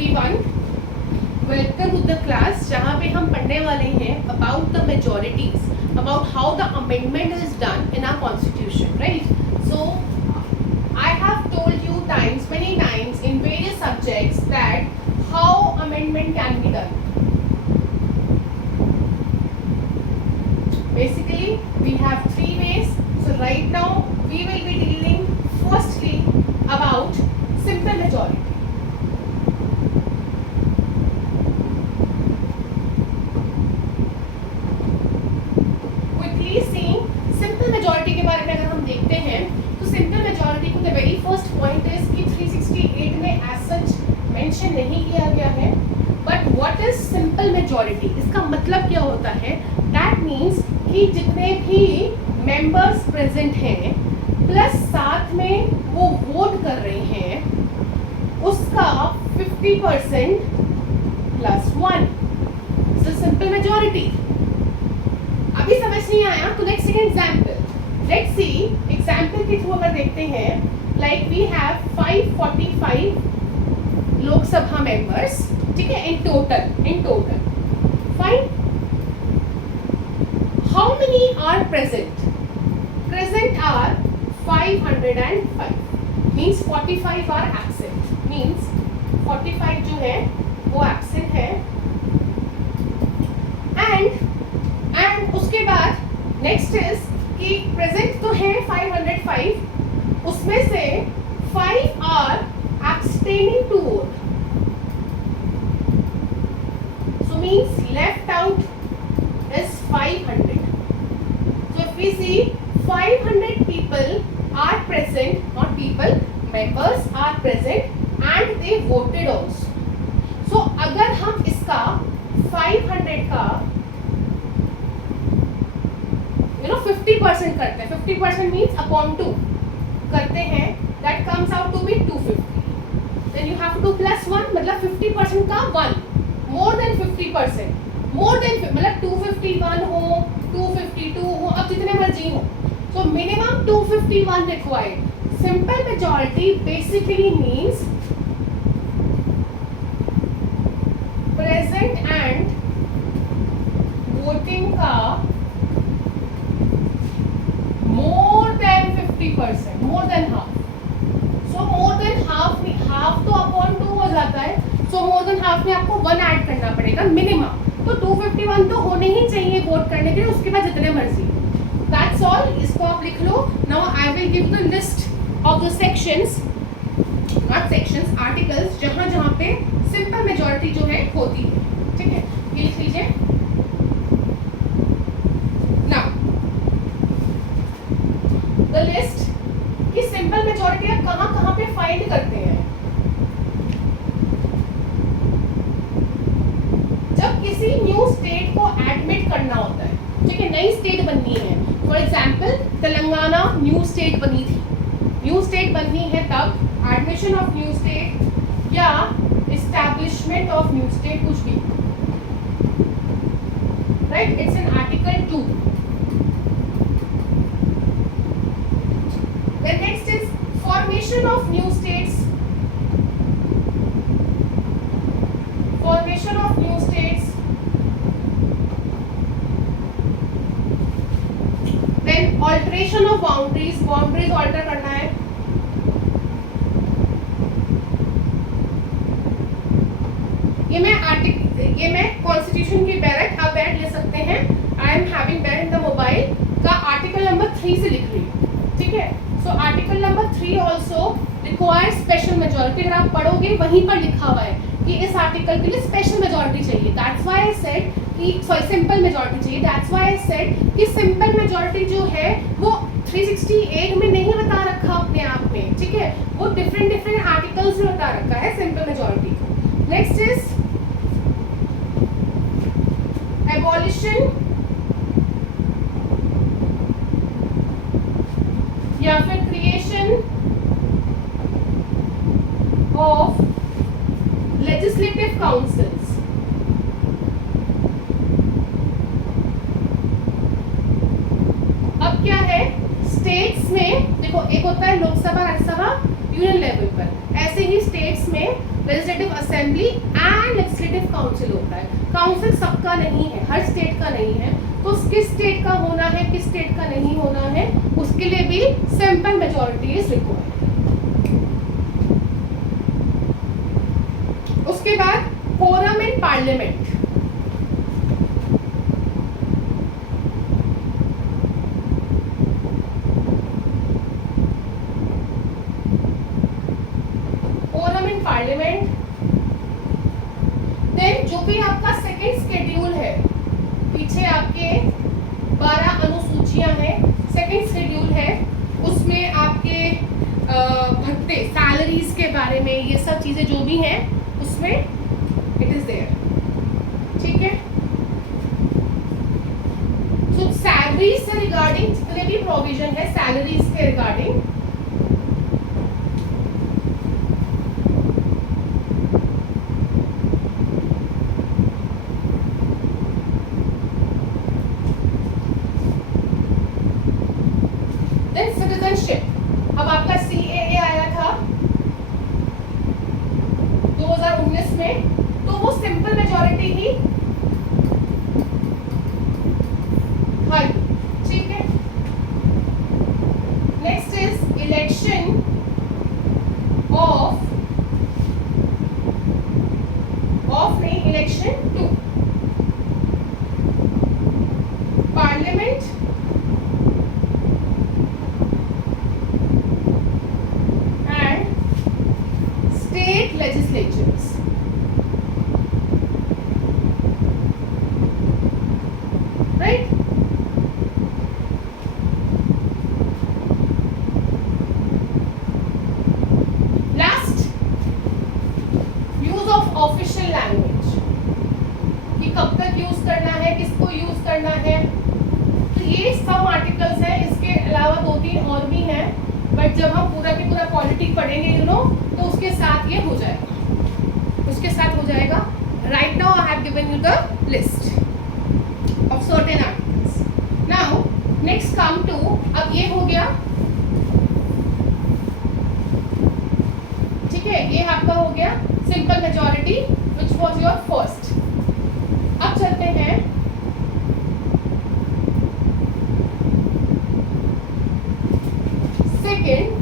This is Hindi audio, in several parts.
Everyone, welcome to the class जहाँ पे हम पढ़ने वाले हैं about the majorities, about how the amendment is done in our constitution, right? So I have told you times, many times in various subjects that how amendment can be done. Basically, we have three ways. So right now we will be dealing firstly about simple majority. Quickly seeing simple majority के बारे में अगर हम देखते हैं तो simple majority को the very first point is कि 368 में as such mention नहीं किया गया है. But what is simple majority? इसका मतलब क्या होता है? That means कि जितने भी मेंबर्स प्रेजेंट हैं प्लस साथ में वो वोट कर रहे हैं उसका 50% प्लस 1, सो सिंपल मेजॉरिटी. अभी समझ नहीं आया तो let's see example. Let's see example के थ्रू अगर देखते हैं, like we have 545 Lok Sabha members, ठीक है, in total fine. How many are present? Present are 505. Means 45 are absent. Means 45 जो है वो absent है. And उसके बाद next is कि present तो है 505, उसमें से 5 are abstaining to vote. So means left out is 500. We see 500 people are present, not people, members are present and they voted also. So अगर हम इसका 500 का 50% करते हैं, 50% means upon 2 करते हैं, that comes out to be 250. Then you have to do plus 1, मतलब 50% का 1, more than 50%, more than मतलब 251 हो, 252 हो, अब जितने मर्जी हो. So minimum 251 required. Simple majority basically means present and voting का more than 50%, more than half. So more than half तो upon 2 हो जाता है. So more than half में आपको 1 ऐड करना पड़ेगा मिनिमम. तो 251 तो होने ही चाहिए वोट करने के लिए, उसके बाद जितने मर्जी. That's all. इसको आप लिख लो. Now I will give the list of the sections, not sections, articles जहां पे सिंपल मेजॉरिटी जो है होती है, ठीक है, ये लिख लीजिए. नाउ द लिस्ट कि सिंपल मेजॉरिटी आप कहां पे फाइंड करते हैं. जब किसी न्यू स्टेट को एडमिट करना होता है, ठीक है, नई स्टेट बननी है. For example Telangana new state बनी थी, न्यू स्टेट बननी है तब एडमिशन ऑफ न्यू स्टेट या एस्टैब्लिशमेंट ऑफ न्यू स्टेट, कुछ भी, right. It's in article 2. Then next is formation of new states. Formation of new states. Then alteration of boundaries. Boundaries alter करना है. ये मैं कॉन्स्टिट्यूशन की डायरेक्ट आप बैड ले सकते हैं. I am having bad in the mobile का आर्टिकल नंबर 3 से लिख रही हूँ, ठीक है. So article number 3 also required special majority. अगर आप पढ़ोगे वहीं पर लिखा हुआ है कि इस आर्टिकल के लिए स्पेशल मेजॉरिटी चाहिए. दैट्स व्हाई आई सेड कि सिंपल मेजॉरिटी चाहिए. दैट्स व्हाई आई सेड कि सिंपल मेजॉरिटी जो है वो 368 में नहीं बता रखा अपने आप में, ठीक है, वो डिफरेंट आर्टिकल्स में बता रखा है simple majority. Next is abolition या फिर क्रिएशन ऑफ लेजिस्लेटिव काउंसिल्स. अब क्या है, स्टेट्स में देखो एक होता है लोकसभा, राज्यसभा यूनियन लेवल पर, ऐसे ही स्टेट्स में legislative assembly and legislative council होता है। काउंसिल सबका नहीं है, हर स्टेट का नहीं है, तो किस स्टेट का होना है, किस स्टेट का नहीं होना है, उसके लिए भी सिंपल मेजॉरिटी इज रिक्वायर्ड। उसके बाद quorum in parliament. Parliament then जो भी आपका सेकंड शेड्यूल है, पीछे आपके 12 अनुसूचियां हैं, सेकंड शेड्यूल है, उसमें आपके भत्ते सैलरीज के बारे में ये सब चीजें जो भी हैं उसमें इट इज देयर, ठीक है। तो सैलरीज से रिगार्डिंग जितने भी प्रोविजन है सैलरीज के रिगार्डिंग, सिटीजनशिप। अब आपका CAA आया था 2019 में, तो वो सिंपल मेजॉरिटी ही हाँ, ठीक है। नेक्स्ट इज इलेक्शन ऑफ नहीं, election to parliament legislatures, right? Last, use of official language, कि कब तक यूज करना है, किसको यूज करना है, तो ये सब आर्टिकल्स हैं। इसके अलावा 2-3 और भी हैं, बट जब हम पूरा के पूरा पॉलिटिक पढ़ेंगे तो उसके साथ ये हो जाएगा, उसके साथ हो जाएगा। Right now I have given you the list of certain articles. Now next come to, अब ये हो गया, ठीक है, ये आपका हो गया simple majority which was your first. अब चलते हैं second,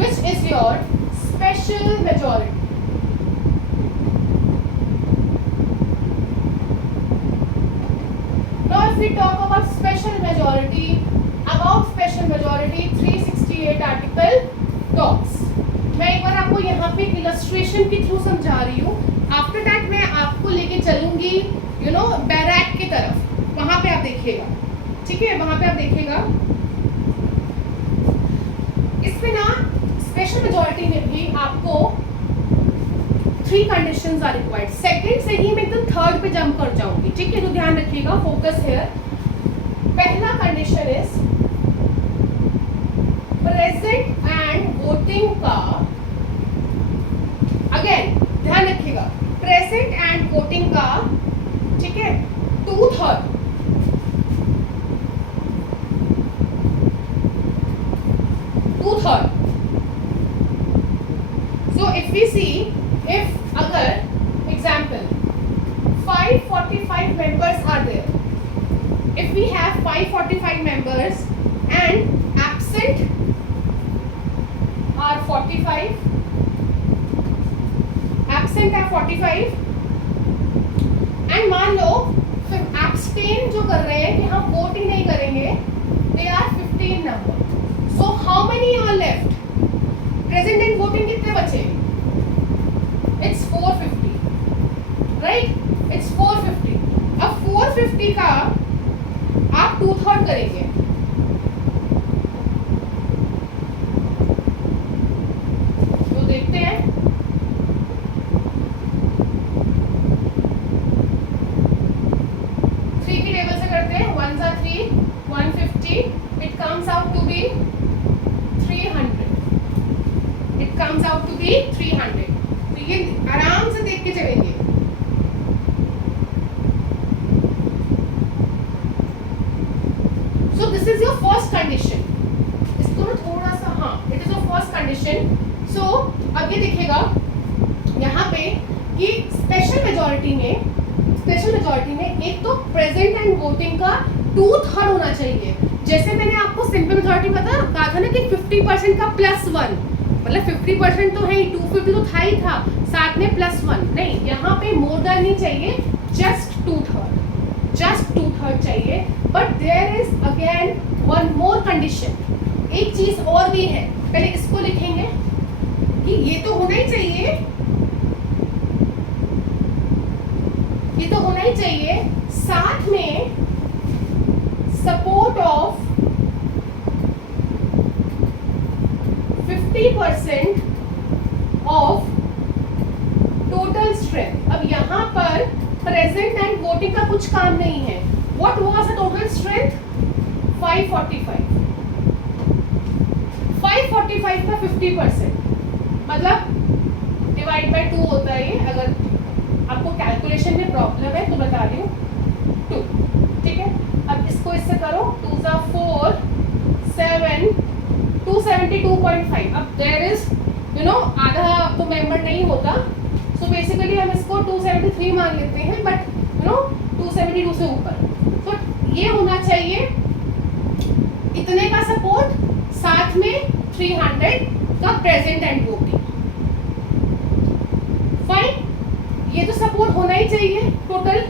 which is your special majority. Now if we talk about special majority, 368 article talks. मैं एक बार आपको यहाँ पे इलस्ट्रेशन के थ्रू समझा रही हूँ, आफ्टर दैट मैं आपको लेके चलूंगी बैरक की तरफ, वहां पे आप देखिएगा, ठीक है, वहां पे आप देखिएगा। इसमें ना स्पेशल मेजॉरिटी में भी आपको 3 कंडीशंस आर रिक्वायर्ड। सेकंड से ही मैं एकदम थर्ड पे जंप कर जाऊंगी, ठीक है, तो ध्यान रखिएगा, फोकस हियर। पहला condition is present and voting का, अगेन ध्यान रखिएगा, प्रेजेंट एंड वोटिंग का, ठीक है, 2/3 So if we see, if agar example 545 members are there, if we have 545 members and absent are 45, absent are 45, and मान लो फिर abstain जो कर रहे हैं कि हम वोट ही नहीं करेंगे, they are 15 number. So how many are left? Present and voting कितने बचे? It's 450, right? It's 450. अब 450 का आप 2/3 करेंगे, तो देखते हैं। थ्री की टेबल से करते हैं, 1 सा 3, 150, it comes out to be 300. It comes out to be 300. तो ये आराम से देख के चलेंगे। So this is your first condition. इसको ना थोड़ा सा, हाँ, it is your first condition. Condition. So अब ये दिखेगा यहाँ पे कि स्पेशल मेजॉरिटी में एक तो प्रेजेंट एंड वोटिंग का 2/3 होना चाहिए. जैसे मैंने आपको सिंपल मेजॉरिटी कहा था ना कि 50% का +1, मतलब 50% तो है ही, 250 तो था ही था, साथ में +1 नहीं, यहाँ पे मोर देन नहीं चाहिए, जस्ट 2/3 चाहिए. But there is again one more condition. एक चीज और भी है, पहले इसको लिखेंगे कि ये तो होना ही चाहिए, साथ में support of 50% of total strength. अब यहाँ पर प्रेजेंट एंड वोटिंग का कुछ काम नहीं है. What was the total strength? 545. 545 का 50% मतलब डिवाइड बाय 2 होता है. ये अगर आपको कैलकुलेशन में प्रॉब्लम है तो बता रही हूँ, 2. ठीक है, अब इसको इससे करो, 2 × 4 7 272.5. अब देयर इज आधा तो मेंबर नहीं होता, सो बेसिकली हम इसको 273 मान लेते हैं, बट 272 से ऊपर. तो ये होना चाहिए इतने का सपोर्ट, साथ में 300 का प्रेजेंट एंड वोटिंग. फाइन, ये तो सपोर्ट होना ही चाहिए total,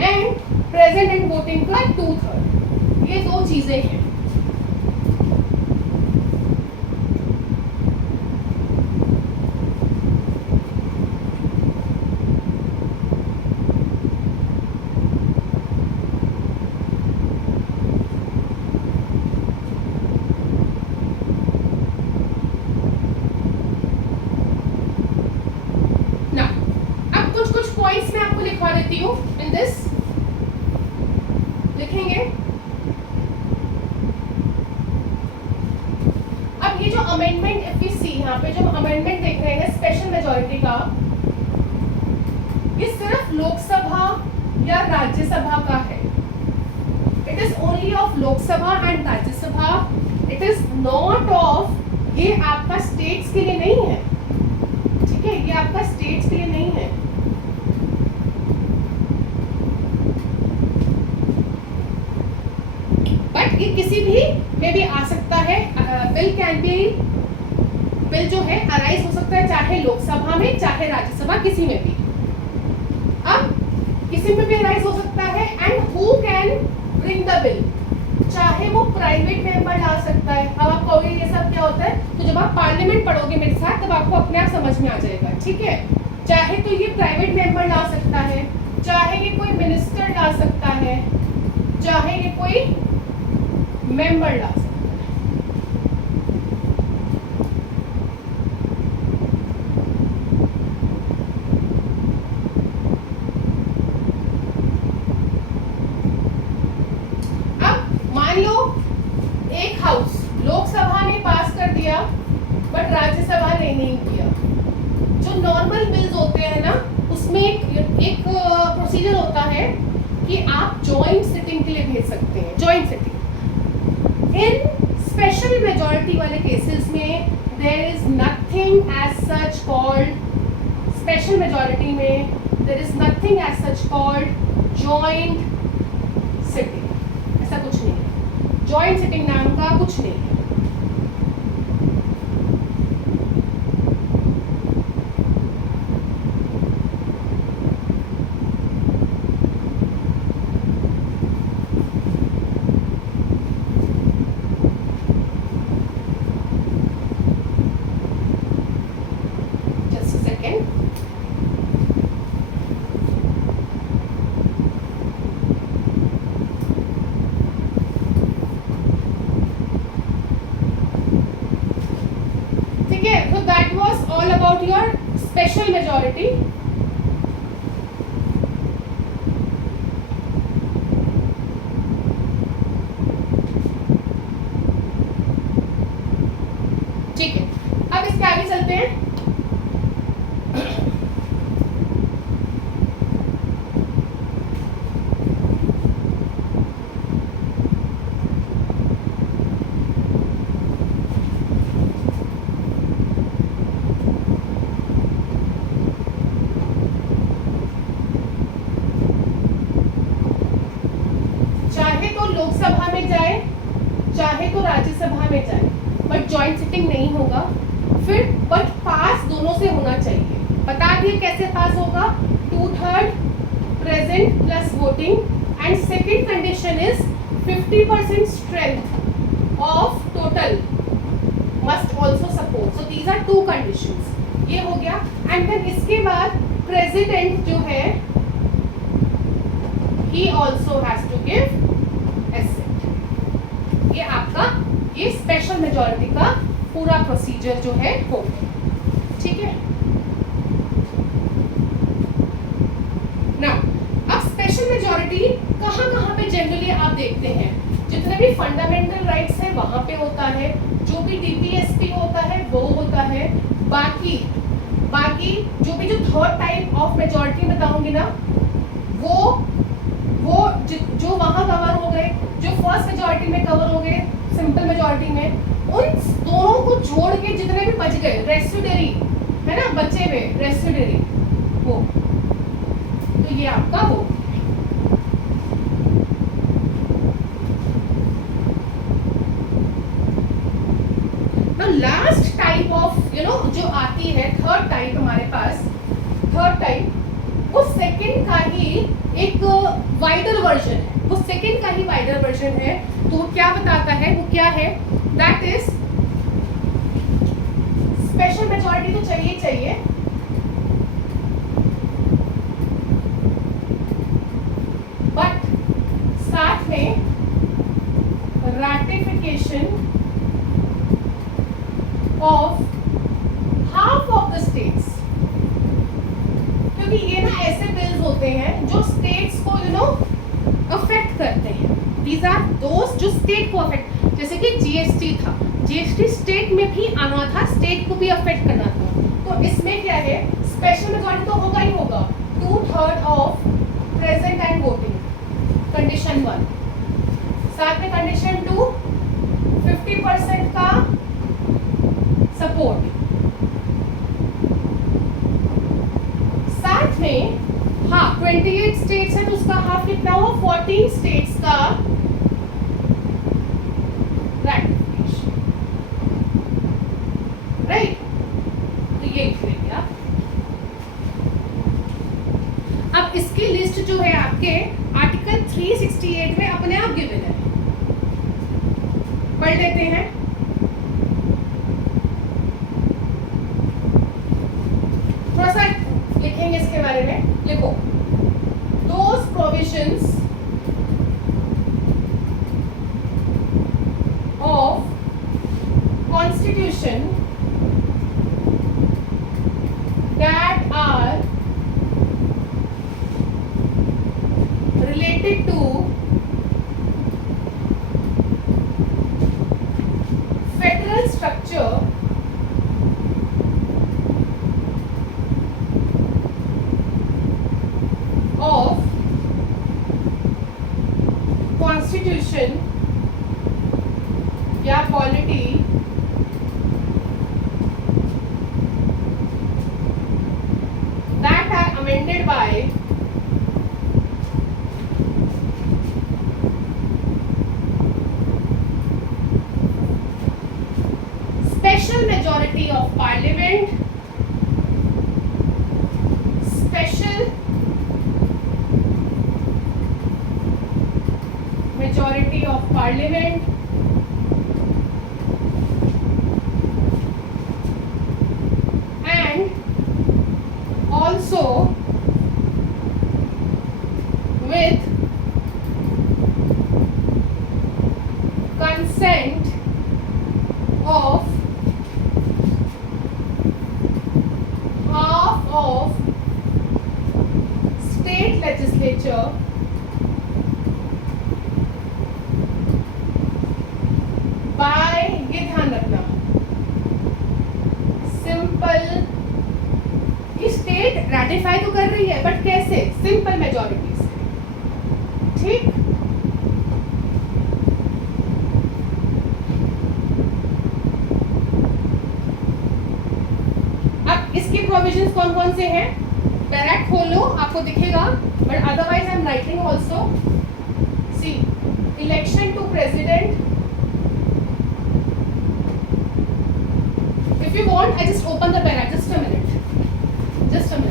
and present and voting का 2/3. ये दो चीजें हैं. In this लिखेंगे. अब ये जो अमेंडमेंट, इफ वी सी, यहाँ पे जो अमेंडमेंट देख रहे हैं स्पेशल मेजॉरिटी का, ये सिर्फ लोकसभा या राज्यसभा का है. It is only of Lok Sabha and Rajya Sabha. It is not of, ये आपका स्टेट्स के लिए नहीं है. ठीक है, ये आपका स्टेट्स के लिए नहीं है. ये किसी भी में भी आ सकता है. बिल जो है अराइज हो सकता है चाहे लोकसभा में चाहे राज्यसभा, किसी में भी. अब किसी में भी अराइज हो सकता है. And who can bring the bill? चाहे वो प्राइवेट मेंबर ला सकता है. अब आप कहोगे ये सब क्या होता है, तो जब आप पार्लियामेंट पढ़ोगे मेरे साथ तब आपको अपने आप समझ में आ जाएगा. ठीक है, चाहे तो ये प्राइवेट मेंबर ला सकता है, चाहे ये कोई मिनिस्टर ला सकता है, चाहे ये कोई मेंबर ला सकता है. अब मान लो एक हाउस लोकसभा ने पास कर दिया बट राज्यसभा ने नहीं किया. जो नॉर्मल बिल्स होते हैं ना, उसमें एक प्रोसीजर होता है कि आप जॉइंट सिटिंग के लिए भेज सकते हैं. Joint sitting in special majority वाले केसेस में there is nothing as such called, special majority में there is nothing as such called joint sitting. ऐसा कुछ नहीं है, जॉइंट सिटिंग नाम का कुछ नहीं है. So that was all about your special majority. ठीक है, अब इसके आगे चलते हैं. जॉइंट सिटिंग नहीं होगा। फिर बट पास दोनों से होना चाहिए। बता दिए कैसे पास होगा, 2/3 present plus voting, and second condition is 50% strength of total must also support. So these are 2 conditions. ये हो गया। एंड देन इसके बाद प्रेसिडेंट जो है he also has to give assent। ये आपका ये स्पेशल मेजॉरिटी का पूरा प्रोसीजर जो है हो गया, ठीक है ना। अब स्पेशल मेजॉरिटी कहाँ कहाँ पे जनरली आप देखते हैं, जितने भी फंडामेंटल राइट्स है वहां पे होता है, जो भी डीपीएसपी होता है वो होता है। बाकी जो थर्ड टाइप ऑफ मेजॉरिटी बताऊंगी ना, वो जो वहां कवर हो गए, जो फर्स्ट मेजॉरिटी में कवर हो गए सिंपल मेजॉरिटी में, उन दोनों को छोड़ के जितने भी बच गए रेसिडरी है ना, बचे हुए रेसिडरी वो, तो ये आपका हो। लास्ट टाइप ऑफ जो आती है थर्ड टाइप हमारे पास, थर्ड टाइप वो सेकंड का ही एक वाइडर वर्जन है, वो सेकंड का ही वाइडर वर्जन है। तो वो क्या बताता है, वो क्या है, दैट इज स्पेशल मेजॉरिटी तो चाहिए बट साथ में ratification of half of the states, क्योंकि ये ना ऐसे बिल्स होते हैं जो स्टेट्स को अफेक्ट करते हैं। दीज आर दोस्त जो स्टेट को अफेक्ट, जैसे कि जीएसटी था, जीएसटी स्टेट में भी आना था, स्टेट को भी अफेक्ट करना था। तो इसमें क्या है, स्पेशल मेजॉरिटी तो होगा ही होगा, 2/3 of present and voting, condition 1। साथ में कंडीशन 2 50% का सपोर्ट, साथ में हाँ 28 स्टेट्स है तो उसका हाफ कितना हुआ, 14 स्टेट्स का रैटिफिकेशन, राइट। तो ये लिखेंगे आप। अब इसकी लिस्ट जो है आपके आर्टिकल 368 में अपने आप गिवन है, पढ़ लेते हैं। थोड़ा सा लिखेंगे इसके बारे में, लिखो those provisions of constitution that are related to federal structure of constitution या polity that are amended by special majority of parliament, special majority of parliament and also with consent of half of state legislature by, ये ध्यान रखना, सिंपल, ये स्टेट रैटिफाई तो कर रही है बट कैसे, सिंपल मेजॉरिटी से, ठीक। अब इसके प्रोविजंस कौन कौन से हैं, डायरेक्ट खोलो आपको दिखेगा, but otherwise I am writing also. See, election to president If you want, I just open the pen. Just a minute. Just a minute.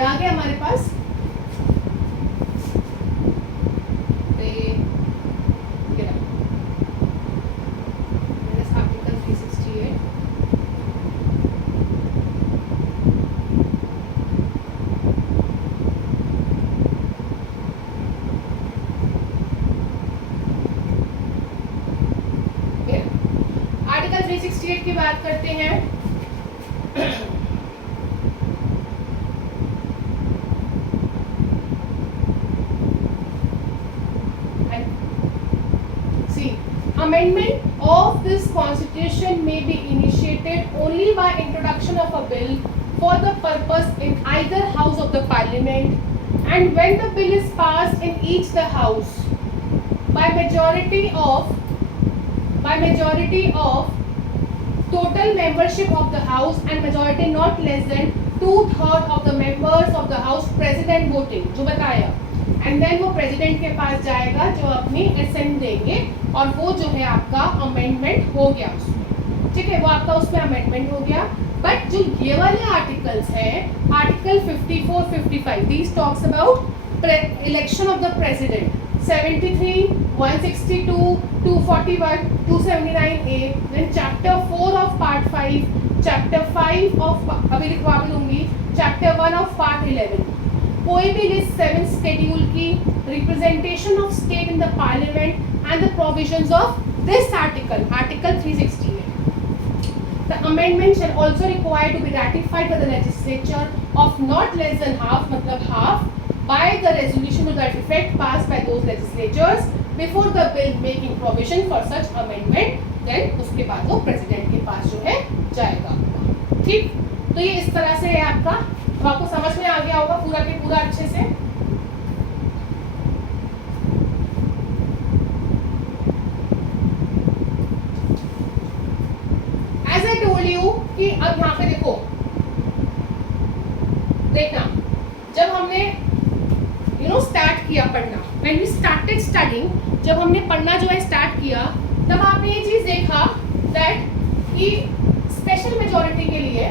आ गया हमारे पास आर्टिकल 368। आर्टिकल 368 की बात करते हैं। Amendment of this constitution may be initiated only by introduction of a bill for the purpose in either house of the parliament, and when the bill is passed in each the house by majority of total membership of the house and majority not less than 2/3 of the members of the house present voting, जो बताया, एंड देन वो प्रेसिडेंट के पास जाएगा जो अपनी एसेंट देंगे और वो जो है आपका अमेंडमेंट हो गया उसमें, ठीक है, वो आपका उसमें अमेंडमेंट हो गया। बट जो ये वाले आर्टिकल्स हैं, article 54, 55, these talks about election of the president, 73, 162, 241, 279A, then chapter 4 of part 5, chapter 5 of, अभी लिखवा भी दूंगी, चैप्टर 1 ऑफ पार्ट 11, कोई भी लिस्ट 7 शेड्यूल की, representation of state in the parliament and the provisions of this article, article 368। The amendment shall also required to be ratified by the legislature of not less than half, मतलब half, by the resolution to that effect passed by those legislatures before the bill making provision for such amendment, then उसके बाद वो प्रेसिडेंट के पास जो है जाएगा। ठीक, तो ये इस तरह से है आपका, तो आपको समझ में आ गया होगा पूरा के पूरा अच्छे से। As I told you कि अब यहाँ पे देखो, देखना, जब हमने स्टार्ट किया पढ़ना, when we started studying, जब हमने पढ़ना जो है स्टार्ट किया, तब आपने ये चीज देखा that कि स्पेशल मेजॉरिटी के लिए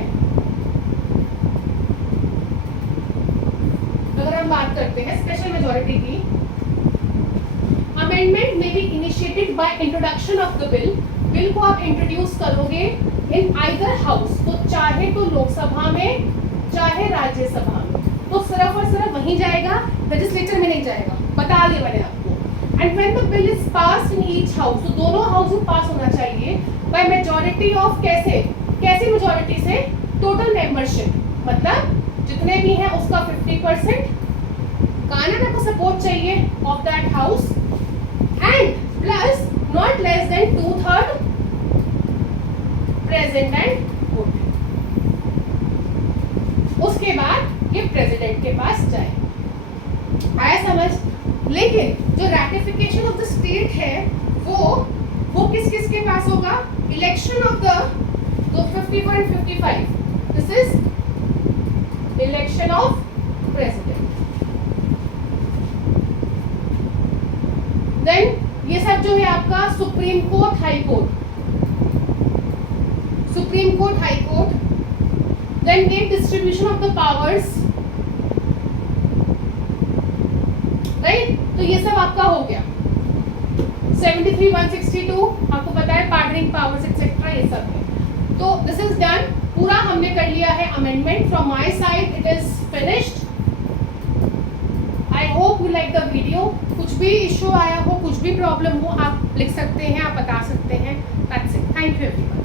अगर हम बात करते हैं स्पेशल मेजॉरिटी की, अमेंडमेंट में be initiated by introduction of the bill, bill को आप इंट्रोड्यूस करोगे इन आइदर हाउस, तो चाहे तो लोकसभा में चाहे राज्यसभा में, तो सिर्फ और सिर्फ वहीं जाएगा, लेजिस्लेचर में नहीं जाएगा, बता दिया मैंने आपको। And when the bill is pass in each house, तो दोनों हाउस में पास होना चाहिए बाय मेजॉरिटी ऑफ, कैसे मेजॉरिटी से, टोटल मेंबरशिप, मतलब जितने भी हैं उसका 50% कानून को सपोर्ट चाहिए of that house, and plus not less then 2/3 present and vote. उसके बाद ये प्रेसिडेंट के पास जाए, आया समझ। लेकिन जो रैटिफिकेशन ऑफ द स्टेट है वो किस किस के पास होगा, इलेक्शन ऑफ द, तो 50.55, this is election of president. Then ये सब जो है आपका supreme court, high court, supreme court, high court, then get distribution of the powers, right? तो ये सब आपका हो गया, 73, 162 आपको पता है, पार्डनिंग पावर्स एक्सेट्रा ये सब है। तो दिस इज डन, पूरा हमने कर लिया है amendment. From my side it is finished. I hope you like the video. कुछ भी इश्यू आया हो, कुछ भी प्रॉब्लम हो, आप लिख सकते हैं, आप बता सकते हैं। That's it, thank you everyone.